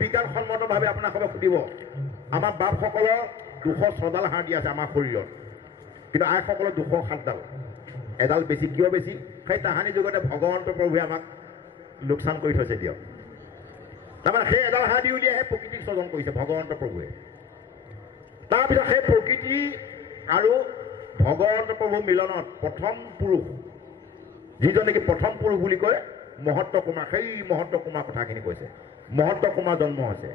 বিজ্ঞানসন্মতভাৱে আপোনাক সুধিব আমাৰ বাপসকলৰ 206ডাল হাড় দিয়া আছে আমাৰ শৰীৰত কিন্তু আইসকলৰ 207ডাল এডাল বেছি কিয় বেছি সেই তাহানি যুগতে ভগৱন্ত প্ৰভুৱে আমাক লোকচান কৰি থৈছে দিয়ক তাৰমানে সেই এডাল হাড় দি উলিয়াইহে প্ৰকৃতিক স্বজন কৰিছে ভগৱন্ত প্ৰভুৱে তাৰপিছত সেই প্ৰকৃতি আৰু ভগৱন্ত প্ৰভু মিলনত প্ৰথম পুৰুষ যিজন নেকি প্ৰথম পুৰুষ বুলি কয় মহত্ত কুমাৰ সেই মহত্ত কুমাৰ কথাখিনি কৈছে মহত্ত কুমাৰ জন্ম হৈছে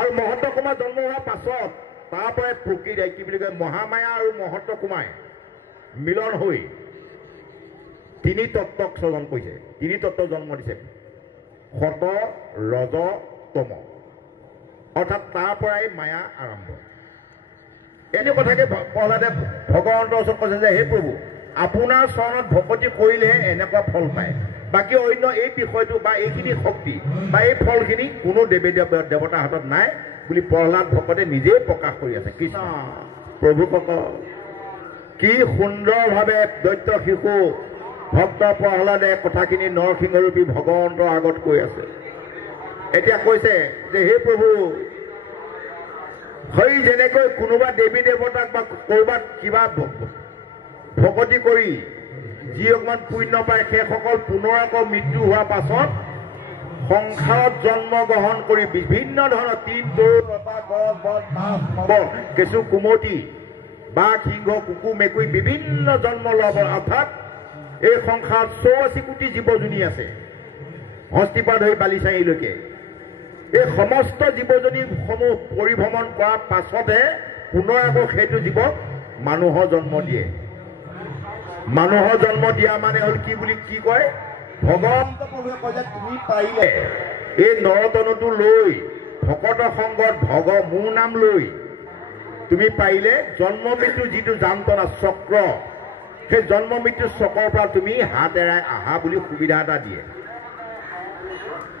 আৰু মহত্ত কুমাৰ জন্ম হোৱাৰ পাছত তাৰ পৰাই প্ৰকৃতি কি বুলি কয় মহামায়া আৰু মহত্ত কুমাৰ মিলন হৈ তিনি তত্ত্বক স্বজন কৰিছে তিনি তত্ত্ব জন্ম দিছে সত ৰজ তম অৰ্থাৎ তাৰ পৰাই মায়া আৰম্ভ এনে কথাকে প্ৰহ্লাদে ভগৱন্তৰ ওচৰত কৈছে যে হে প্ৰভু আপোনাৰ চৰণত ভকতি কৰিলেহে এনেকুৱা ফল পায় বাকী অন্য এই বিষয়টো বা এইখিনি শক্তি বা এই ফলখিনি কোনো দেৱী দেৱতাৰ হাতত নাই বুলি প্ৰহ্লাদ ভকতে নিজেই প্ৰকাশ কৰি আছে কৃষ্ণ প্ৰভুসকল কি সুন্দৰভাৱে দৈত্য শিশু ভক্ত প্ৰহ্লাদে কথাখিনি নৰসিংহৰূপী ভগৱন্তৰ আগত কৈ আছে এতিয়া কৈছে যে হে প্ৰভু সেই যেনেকৈ কোনোবা দেৱী দেৱতাক বা ক'ৰবাত কিবা ভকতি কৰি যি অকণমান পুণ্য পায় সেইসকল পুনৰ আকৌ মৃত্যু হোৱাৰ পাছত সংসাৰত জন্ম গ্ৰহণ কৰি বিভিন্ন ধৰণৰ তিন তৰু লতা গছ বন কেঁচু কুমতি বাঘ সিংহ কুকুৰ মেকুৰী বিভিন্ন জন্ম ল'ব অৰ্থাৎ এই সংসাৰত 84 কোটি জীৱজনী আছে হস্তিপাত হৈ বালিচাৰীলৈকে এই সমস্ত জীৱজনীসমূহ পৰিভ্ৰমণ কৰাৰ পাছতহে পুনৰ আকৌ সেইটো জীৱক মানুহৰ জন্ম দিয়ে মানুহৰ জন্ম দিয়া মানে হ'ল কি বুলি কি কয় ভগৱন্ত প্ৰভুৱে কয় যে তুমি পাৰিলে এই নৰতনুটো লৈ ভকত সংগত মোৰ নাম লৈ তুমি পাৰিলে জন্ম মৃত্যুৰ যিটো যান্ত্ৰণা চক্ৰ সেই জন্ম মৃত্যুৰ চক্ৰৰ পৰা তুমি হাত এৰাই আহা বুলি সুবিধা এটা দিয়ে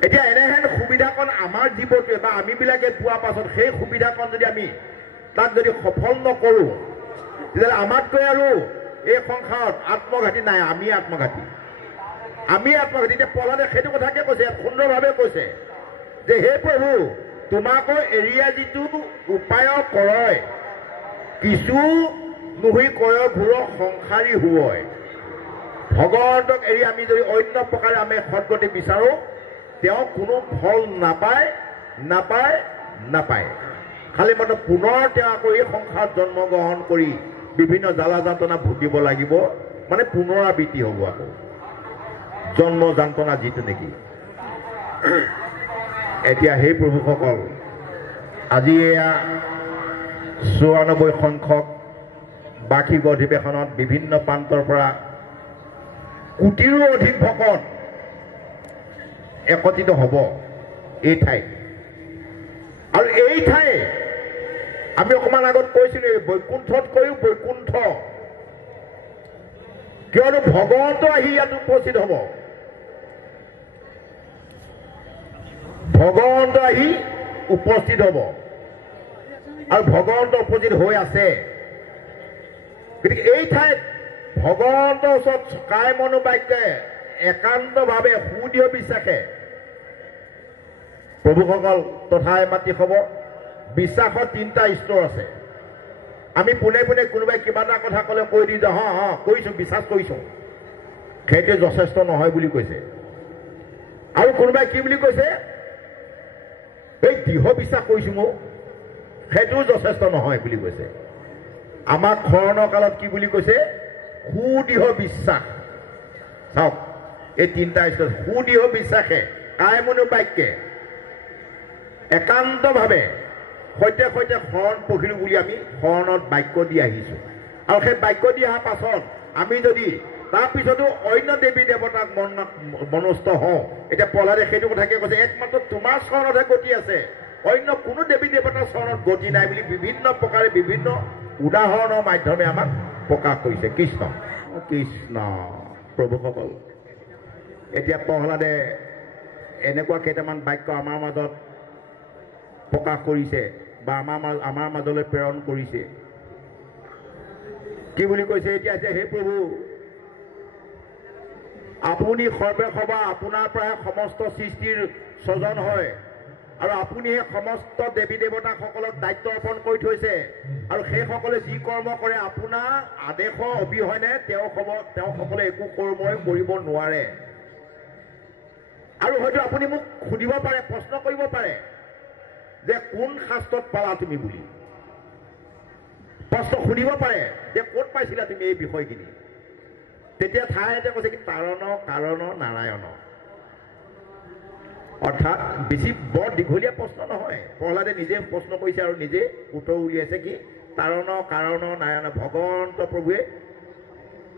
এতিয়া এনেহেন সুবিধাকণ আমাৰ জীৱটোৱে বা আমিবিলাকে পোৱাৰ পাছত সেই সুবিধাকণ যদি আমি তাক যদি সফল নকৰোঁ তেতিয়াহ'লে আমাতকৈ আৰু এই সংসাৰত আত্মঘাতী নাই আমি আত্মঘাতী এতিয়া প্ৰহ্লাদে সেইটো কথাকে কৈছে সুন্দৰভাৱে কৈছে যে হে প্ৰভু তোমাকো এৰিয়া যিটো উপায় কৰয় কিছু নুহুই কয় ঘূৰ সংসাৰী হুৱয় ভগৱন্তক এৰি আমি যদি অন্য প্ৰকাৰে আমি সদগতি বিচাৰোঁ তেওঁ কোনো ফল নাপায় খালি মাত্ৰ পুনৰ তেওঁ আকৌ এই সংসাৰত জন্ম গ্ৰহণ কৰি বিভিন্ন জ্বালা যান্ত্ৰণা ভুগিব লাগিব মানে পুনৰাবৃত্তি হ'ব আকৌ জন্ম যান্ত্ৰণা যিটো নেকি এতিয়া সেই প্ৰভুসকল আজি এয়া 94 সংখ্যক বাৰ্ষিক অধিৱেশনত বিভিন্ন প্ৰান্তৰ পৰা কোটিৰো অধিক ভকত একত্ৰিত হ'ব এই ঠাইত আৰু এই ঠাই আমি অকণমান আগত কৈছিলোঁ বৈকুণ্ঠতকৈও বৈকুণ্ঠ কিয়নো ভগৱন্ত আহি ইয়াত উপস্থিত হ'ব ভগৱন্ত আহি উপস্থিত হ'ব আৰু ভগৱন্ত উপস্থিত হৈ আছে গতিকে এই ঠাইত ভগৱন্তৰ ওচৰত কায় মনোবাক্যে একান্তভাৱে সুদৃঢ় বিশ্বাসে প্ৰভুসকল তথাই মাতি হ'ব বিশ্বাসৰ 3টা স্তৰ আছে আমি পোনে পোনে কোনোবাই কিবা এটা কথা ক'লে কৈ দি যাওঁ কৰিছোঁ বিশ্বাস কৰিছোঁ সেইটোৱে যথেষ্ট নহয় বুলি কৈছে আৰু কোনোবাই কি বুলি কৈছে এই দৃঢ় বিশ্বাস কৰিছোঁ মোক সেইটোও যথেষ্ট নহয় বুলি কৈছে আমাক শৰণৰ কালত কি বুলি কৈছে সুদৃঢ় বিশ্বাস চাওক এই 3টা স্তৰ সুদৃঢ় বিশ্বাসে কায় মনোবাক্যে একান্তভাৱে সৈতে সৈতে শৰণ পঢ়িলোঁ বুলি আমি শৰণত বাক্য দি আহিছোঁ আৰু সেই বাক্য দি অহাৰ পাছত আমি যদি তাৰপিছতো অন্য দেৱী দেৱতাক মনস্থ হওঁ এতিয়া প্ৰহ্লাদে সেইটো কথাকে কৈছে একমাত্ৰ তোমাৰ চৰণতহে গতি আছে অন্য কোনো দেৱী দেৱতাৰ চৰণত গতি নাই বুলি বিভিন্ন প্ৰকাৰে বিভিন্ন উদাহৰণৰ মাধ্যমে আমাক প্ৰকাশ কৰিছে কৃষ্ণ প্ৰভুসকল এতিয়া প্ৰহ্লাদে এনেকুৱা কেইটামান বাক্য আমাৰ মাজত প্ৰকাশ কৰিছে বা আমাৰ মাজলৈ প্ৰেৰণ কৰিছে কি বুলি কৈছে এতিয়া হে প্ৰভু আপুনি সৰ্বে সভা আপোনাৰ পৰাই সমস্ত সৃষ্টিৰ স্বজন হয় আৰু আপুনিহে সমস্ত দেৱী দেৱতাসকলক দায়িত্ব অৰ্পণ কৰি থৈছে আৰু সেইসকলে যি কৰ্ম কৰে আপোনাৰ আদেশৰ অবিহনে তেওঁসকলে একো কৰ্মই কৰিব নোৱাৰে আৰু হয়তো আপুনি মোক সুধিব পাৰে প্ৰশ্ন কৰিব পাৰে যে কোন শাস্ত্ৰত পালা তুমি বুলি প্ৰশ্ন সুধিব পাৰে যে ক'ত পাইছিলা তুমি এই বিষয়খিনি তেতিয়া ঠাইতে কৈছে কি তাৰণ কাৰণ নাৰায়ণ অৰ্থাৎ বেছি বৰ দীঘলীয়া প্ৰশ্ন নহয় প্ৰহ্লাদে নিজে প্ৰশ্ন কৰিছে আৰু নিজে উত্তৰ উলিয়াইছে কি তাৰণ কাৰণ নাৰায়ণ ভগৱন্ত প্ৰভুৱে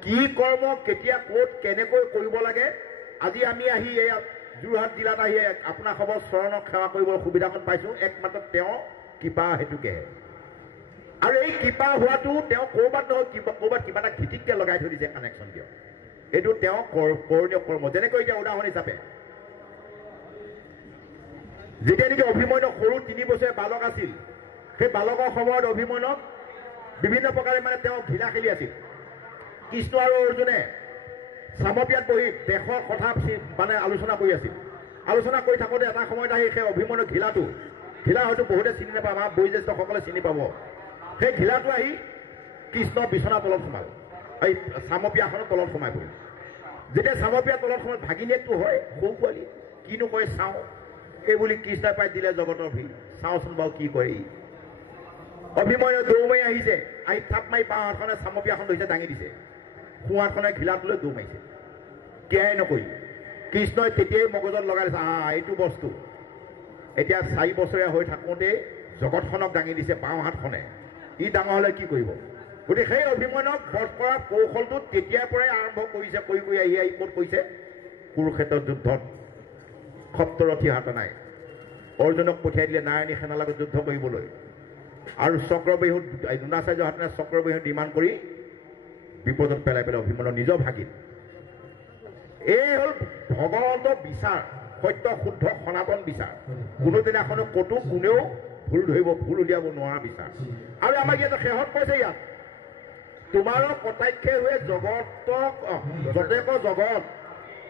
কি কৰ্ম কেতিয়া ক'ত কেনেকৈ কৰিব লাগে আজি আমি আহি এই যোৰহাট জিলাত আহি আপোনাৰ সবৰ চৰণক সেৱা কৰিবৰ সুবিধাখন পাইছোঁ একমাত্ৰ তেওঁ কৃপা হেতুকেহে আৰু এই কৃপা হোৱাটো তেওঁ ক'ৰবাত নহয় ক'ৰবাত কিবা এটা খিটিককৈ লগাই থৈ দিছে কানেকশ্যন দিয়ক এইটো তেওঁ কৰণীয় কৰ্ম যেনেকৈ এতিয়া উদাহৰণ হিচাপে যেতিয়া নেকি অভিমন্যু সৰু 3 বছৰীয়া বালক আছিল সেই বালকৰ সময়ত অভিমন্যুক বিভিন্ন প্ৰকাৰে মানে তেওঁ ঘিলা খেলি আছিল কৃষ্ণ আৰু অৰ্জুনে চামপিয়াত বহি দেশৰ কথা মানে আলোচনা কৰি আছিল আলোচনা কৰি থাকোঁতে এটা সময়ত আহি সেই অভিমন্যু ঘিলা হয়তো বহুতে চিনি নাপায় আমাৰ বয়োজ্যেষ্ঠসকলে চিনি পাব সেই ঘিলাটো আহি কৃষ্ণ বিচনাৰ তলত সোমাল এই চামপিয়াখনৰ তলত সোমাই পৰিল যেতিয়া চামপিয়াৰ তলত সোমাই ভাগিনীয়েকটো হয় সৰু পোৱালি কিনো কয় চাওঁ সেইবুলি কৃষ্ণই পাই দিলে জগতৰ ভিৰ চাওঁচোন বাৰু কি কয় অভিমন্যু দৌৰ মাৰি আহিছে আহি থাপ মাৰি বাঁহাতখনে চামপিয়াখন ধৰিছে দাঙি দিছে সোঁহাতখনে ঘিলাটোলৈ দৌৰ মাৰিছে কিয়াই নকৰি কৃষ্ণই তেতিয়াই মগজত লগাই দিছে এইটো বস্তু এতিয়া 4 বছৰীয়া হৈ থাকোঁতেই জগতখনক দাঙি দিছে বাওঁহাতখনে ই ডাঙৰ হ'লে কি কৰিব গতিকে সেই অভিমন্যুক বধ কৰা কৌশলটো তেতিয়াৰ পৰাই আৰম্ভ কৰিছে কৰি আহি ক'ত কৰিছে কুৰুক্ষেত্ৰ যুদ্ধত সপ্তৰথী হাত নাই অৰ্জুনক পঠিয়াই দিলে নাৰায়ণী সেনাৰ লগত যুদ্ধ কৰিবলৈ আৰু চক্ৰবেহু দ্ৰোণাচাৰ্যৰ হাতনে চক্ৰবেহু ডিমাণ্ড কৰি বিপদত পেলাই অভিমন্যু নিজৰ ভাগিন এই হ'ল ভগৱন্তৰ বিচাৰ সত্য শুদ্ধ সনাতন বিচাৰ কোনোদিনাখনো ক'তো কোনেও ভুল উলিয়াব নোৱাৰা বিচাৰ আৰু আমাক ইয়াত শেহত কৈছে ইয়াত তোমাৰো কটাক্ষে হৈ জগতক যতেক জগত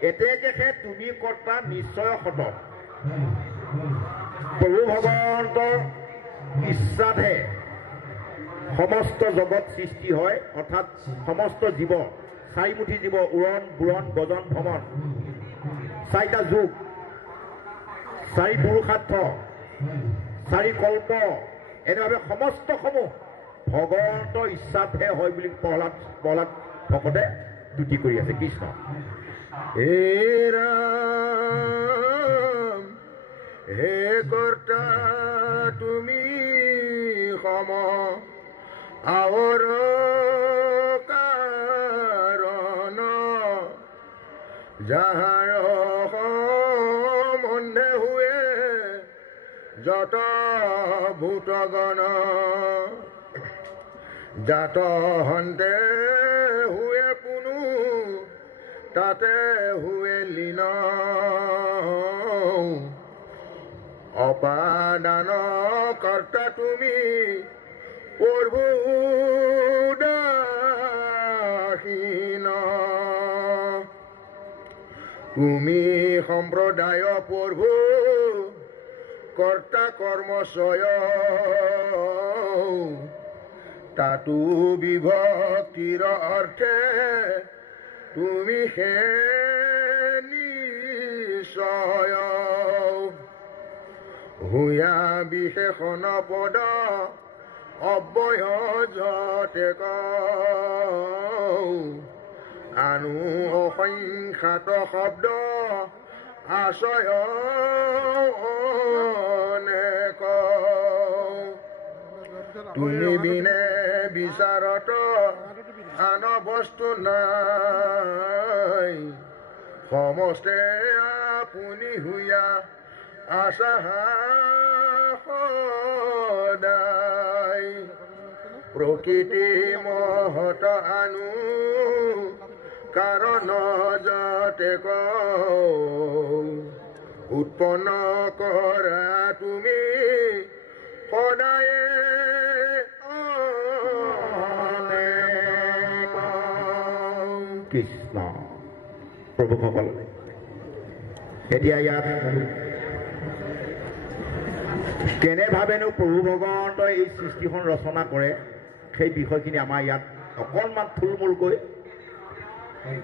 এতেকেহে তুমি কৰ্তা নিশ্চয় সত প্ৰভু ভগৱন্তৰ ইচ্ছাতহে সমস্ত জগত সৃষ্টি হয় অৰ্থাৎ সমস্ত জীৱ 4 মুঠি জীৱ উৰণ বুৰণ গজন ভ্ৰমণ 4টা যুগ 4 পুৰুষাৰ্থ 4 কল্প এনেভাৱে সমস্তসমূহ ভগৱন্তৰ ইচ্ছাতহে হয় বুলি প্ৰহ্লাদ ভকতে তুতি কৰি আছে কৃষ্ণ হে ৰাম হে কৰ্তা তুমি সম আৱৰ কাৰণ যাহাৰ সম্বন্ধে হুৱে যত ভূতগণ জাত হন্তে হুৱে পুনু তাতে হুৱে লীন অপাদান কৰ্তা তুমি প্ৰভু দাসীন তুমি সম্প্ৰদায় প্ৰভু কৰ্তা কৰ্মচয় তাতো বিভক্তিৰ অৰ্থে তুমি হে নিশ্চয় হুয়া বিশেষণ পদ অব্যয় যতে আনু অসংখ্যাত শব্দ আশয় অনেক তুমি বিনে বিচাৰত আন বস্তু নাই সমস্তে আপুনি হুয়া আশা সদায় প্ৰকৃতি মহত আনু কাৰণ যতে উৎপন্ন কৰা তুমি সদায় কৃষ্ণ প্ৰভুসকল এতিয়া ইয়াত কেনেভাৱেনো প্ৰভু ভগৱন্তই এই সৃষ্টিখন ৰচনা কৰে সেই বিষয়খিনি আমাৰ ইয়াত অকণমান থুলমূলকৈ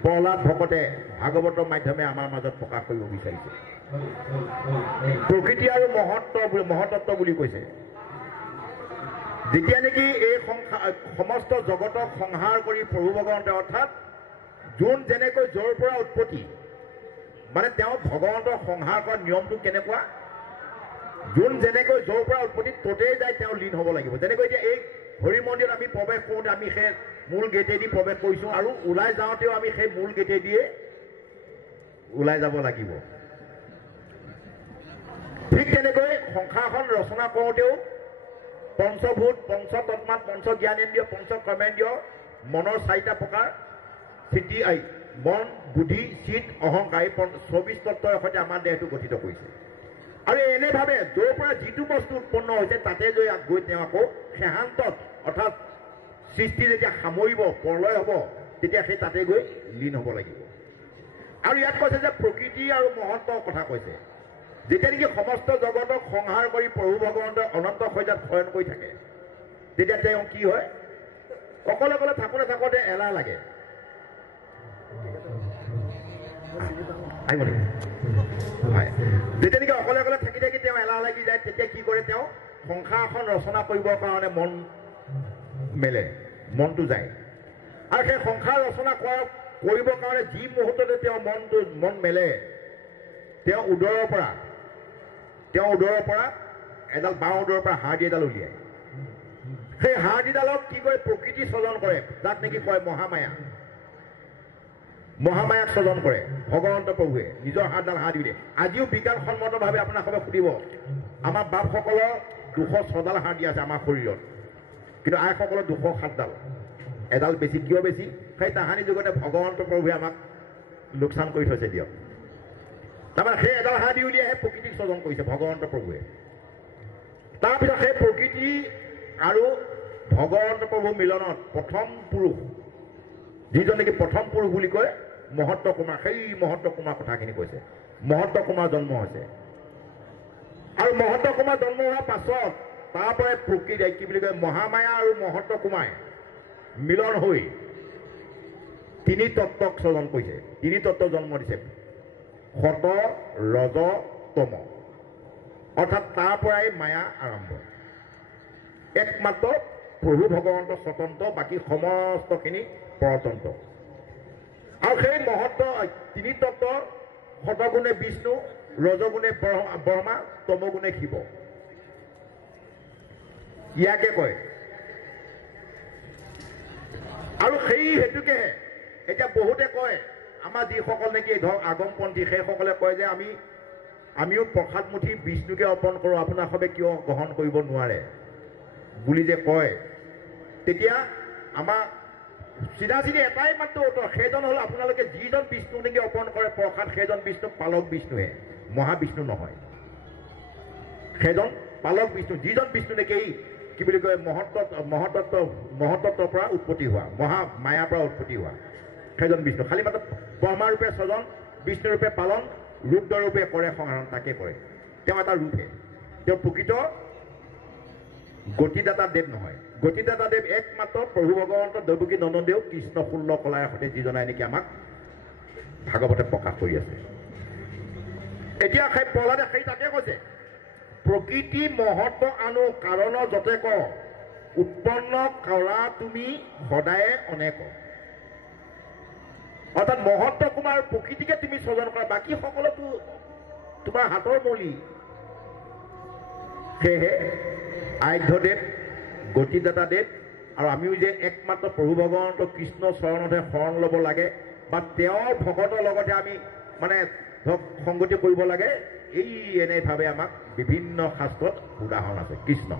প্ৰহ্লাদ ভকতে ভাগৱতৰ মাধ্যমে আমাৰ মাজত প্ৰকাশ কৰিব বিচাৰিছে। প্ৰকৃতি আৰু মহতত্ব বুলি কৈছে। যেতিয়া নেকি এই সমস্ত জগতক সংহাৰ কৰি প্ৰভু ভগৱন্তে অৰ্থাৎ যোন যেনেকৈ য'ৰ পৰা উৎপত্তি, মানে তেওঁ ভগৱন্তৰ সংহাৰ কৰাৰ নিয়মটো কেনেকুৱা, যোন যেনেকৈ য'ৰ পৰা উৎপত্তি ততেই যায় তেওঁ লীন হ'ব লাগিব। যেনেকৈ এতিয়া এই হৰি মন্দিৰত আমি প্ৰৱেশ কৰোঁতে আমি সেই মূল গেটেদি প্ৰৱেশ কৰিছোঁ আৰু ওলাই যাওঁতেও আমি সেই মূল গেটেদিয়ে ওলাই যাব লাগিব। ঠিক তেনেকৈ সংসাৰখন ৰচনা কৰোঁতেও পঞ্চভূত, পঞ্চতত্মাত, পঞ্চজ্ঞানেন্দ্ৰিয়, পঞ্চকৰ্মেন্দ্ৰিয়, মনৰ 4টা প্ৰকাৰ, স্থিতি মন, বুদ্ধি, চিত, অহংকাৰ, এই 24 তত্ত্বৰ সৈতে আমাৰ দেহটো গঠিত কৰিছে। আৰু এনেভাৱে য'ৰ পৰা যিটো বস্তু উৎপন্ন হৈছে তাতে গৈ তেওঁ আকৌ শেহান্তত অৰ্থাৎ সৃষ্টি যেতিয়া সামৰিব, প্ৰলয় হ'ব, তেতিয়া সেই তাতে গৈ লীন হ'ব লাগিব। আৰু ইয়াত কৈছে যে প্ৰকৃতি আৰু মহত্বৰ কথা কৈছে। যেতিয়া নেকি সমস্ত জগতক সংহাৰ কৰি প্ৰভু ভগৱন্তই অনন্ত সজ্জাত শয়ন কৰি থাকে, তেতিয়া তেওঁ কি হয়, অকলে অকলে থাকোঁতে এলাহ লাগে। যেতিয়া নেকি অকলে অকলে থাকি তেওঁ এলাহ লাগি যায়, তেতিয়া কি কৰে, তেওঁ সংসাৰখন ৰচনা কৰিবৰ কাৰণে মন মেলে, মনটো যায়। আৰু সেই সংসাৰ ৰচনা কৰিবৰ কাৰণে যি মুহূৰ্ততে তেওঁ মন মেলে, তেওঁ উদৰৰ পৰা এডাল বাঁহ উদৰৰ পৰা হাড়দি এডাল উলিয়ায়। সেই হাড়দিডালক কি কৰে, প্ৰকৃতি স্বজন কৰে, যাক নেকি কয় মহামায়া। মহামায়াক স্বজন কৰে ভগৱন্ত প্ৰভুৱে, নিজৰ হাতডাল হাড়দি দিয়ে। আজিও বিজ্ঞানসন্মতভাৱে আপোনালোকে সুধিব, আমাৰ বাপসকলৰ 206ডাল হাড়দি আছে আমাৰ শৰীৰত, কিন্তু আইসকলৰ 207ডাল। এডাল বেছি, কিয় বেছি? সেই তাহানি যুগতে ভগৱন্ত প্ৰভুৱে আমাক লোকচান কৰি থৈছে দিয়ক। তাৰমানে সেই এডাল হাড়দি উলিয়াইহে প্ৰকৃতিক স্বজন কৰিছে ভগৱন্ত প্ৰভুৱে। তাৰপিছত সেই প্ৰকৃতি আৰু ভগৱন্ত প্ৰভু মিলনত প্ৰথম পুৰুষ, যিজন নেকি প্ৰথম পুৰুষ বুলি কয় মহত্ত কুমাৰ, সেই মহত্ত কুমাৰ কথাখিনি কৈছে। মহত্ত কুমাৰ জন্ম হৈছে, আৰু মহত্ত কুমাৰ জন্ম হোৱাৰ পাছত তাৰ পৰাই প্ৰকৃতি কি বুলি কয়, মহামায়া আৰু মহত্ত কুমাৰ মিলন হৈ 3 তত্ত্বক স্বজন কৰিছে, 3 তত্ত্ব জন্ম দিছে, সত, ৰজ, তম। অৰ্থাৎ তাৰ পৰাই মায়া আৰম্ভ। একমাত্ৰ প্ৰভু ভগৱন্ত স্বতন্ত্ৰ, বাকী সমস্তখিনি পৰতন্ত্ৰ। আৰু সেই মহত্ব 3 তত্ত্ব, সতগুণে বিষ্ণু, ৰজগুণে ব্ৰহ্মা, তমগুণে শিৱ, ইয়াকে কয়। আৰু সেই হেতুকেহে এতিয়া বহুতে কয়, আমাৰ যিসকল নেকি ধৰক আগমপন্থী, সেইসকলে কয় যে আমিও প্ৰসাদমুঠি বিষ্ণুকে অৰ্পণ কৰোঁ, আপোনালোকে কিয় গ্ৰহণ কৰিব নোৱাৰে বুলি যে কয়, তেতিয়া আমাৰ চিধা এটাই মাত্ৰ উত্তৰ, সেইজন হ'ল আপোনালোকে যিজন বিষ্ণু নেকি অৰ্পণ কৰে প্ৰসাদ, সেইজন বিষ্ণু পালক বিষ্ণুহে, মহাবিষ্ণু নহয়। সেইজন পালক বিষ্ণু, যিজন বিষ্ণু নেকি এই কি বুলি কয় মহত্ত্বৰ পৰা উৎপত্তি হোৱা, মহামায়াৰ পৰা উৎপত্তি হোৱা, সেইজন বিষ্ণু। খালি মাত্ৰ ব্ৰহ্মাৰূপে স্বজন, বিষ্ণুৰূপে পালন, ৰুদ্ৰৰূপে কৰে সংহাৰণ, তাকে কৰে। তেওঁ এটা ৰূপহে, তেওঁ প্ৰকৃত গতিদাতা দেৱ নহয়। গতিদাতা দেৱ একমাত্ৰ প্ৰভু ভগৱন্ত দেৱকী নন্দনদেৱ কৃষ্ণ 16 কলাৰ সৈতে, যিজনাই নেকি আমাক ভাগৱতে প্ৰকাশ কৰি আছে। এতিয়া সেই প্ৰহ্লাদে সেই তাকে কৈছে, প্ৰকৃতি মহত্ব আনো কাৰণ যতে ক, উৎপন্ন কৰা তুমি সদায়ে অনেক। অৰ্থাৎ মহত্ব কুমাৰ প্ৰকৃতিকে তুমি স্বজন কৰা, বাকী সকলোতো তোমাৰ হাতৰ মলি। সেয়েহে আধ্যদেৱ, গতিদাতা দেৱ, আৰু আমিও যে একমাত্ৰ প্ৰভু ভগৱন্ত কৃষ্ণ চৰণতহে শৰণ ল'ব লাগে, বা তেওঁৰ ভকতৰ লগতে আমি মানে ধৰক সংগতি কৰিব লাগে, এই এনেভাৱে আমাক বিভিন্ন শাস্ত্ৰত উদাহৰণ আছে। কৃষ্ণ